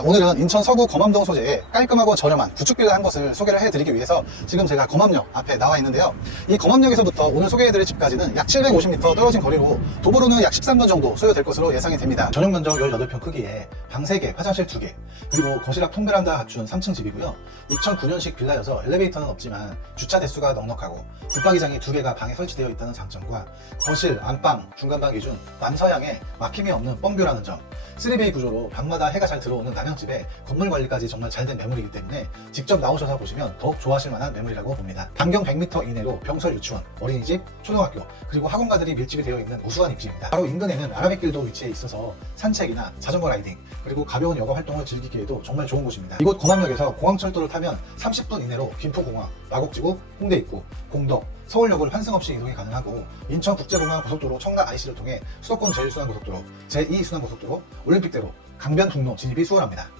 자, 오늘은 인천 서구 검암동 소재의 깔끔하고 저렴한 구축빌라 한 곳을 소개를 해드리기 위해서 지금 제가 검암역 앞에 나와 있는데요. 이 검암역에서부터 오늘 소개해드릴 집까지는 약 750m 떨어진 거리로 도보로는 약 13분 정도 소요될 것으로 예상이 됩니다. 전용 면적 18평 크기에 방 3개, 화장실 2개, 그리고 거실 앞 통베란다 갖춘 3층 집이고요. 2009년식 빌라여서 엘리베이터는 없지만 주차 대수가 넉넉하고 붙박이장이 2개가 방에 설치되어 있다는 장점과 거실, 안방, 중간방 기준 남서양에 막힘이 없는 뻥뷰라는 점 3베이 구조로 방마다 해가 잘 들어오는 남양집에 건물 관리까지 정말 잘 된 매물이기 때문에 직접 나오셔서 보시면 더욱 좋아하실 만한 매물이라고 봅니다. 반경 100m 이내로 병설 유치원, 어린이집, 초등학교, 그리고 학원가들이 밀집이 되어 있는 우수한 입지입니다. 바로 인근에는 아라뱃길도 위치해 있어서 산책이나 자전거 라이딩, 그리고 가벼운 여가 활동을 즐기기에도 정말 좋은 곳입니다. 이곳 공항역에서 공항철도를 타면 30분 이내로 김포공항, 마곡지구, 홍대 입구, 공덕, 서울역을 환승 없이 이동이 가능하고 인천국제공항 고속도로 청라 IC를 통해 수도권 제1순환고속도로, 제2순환고속도로, 올림픽대로, 강변북로 진입이 수월합니다.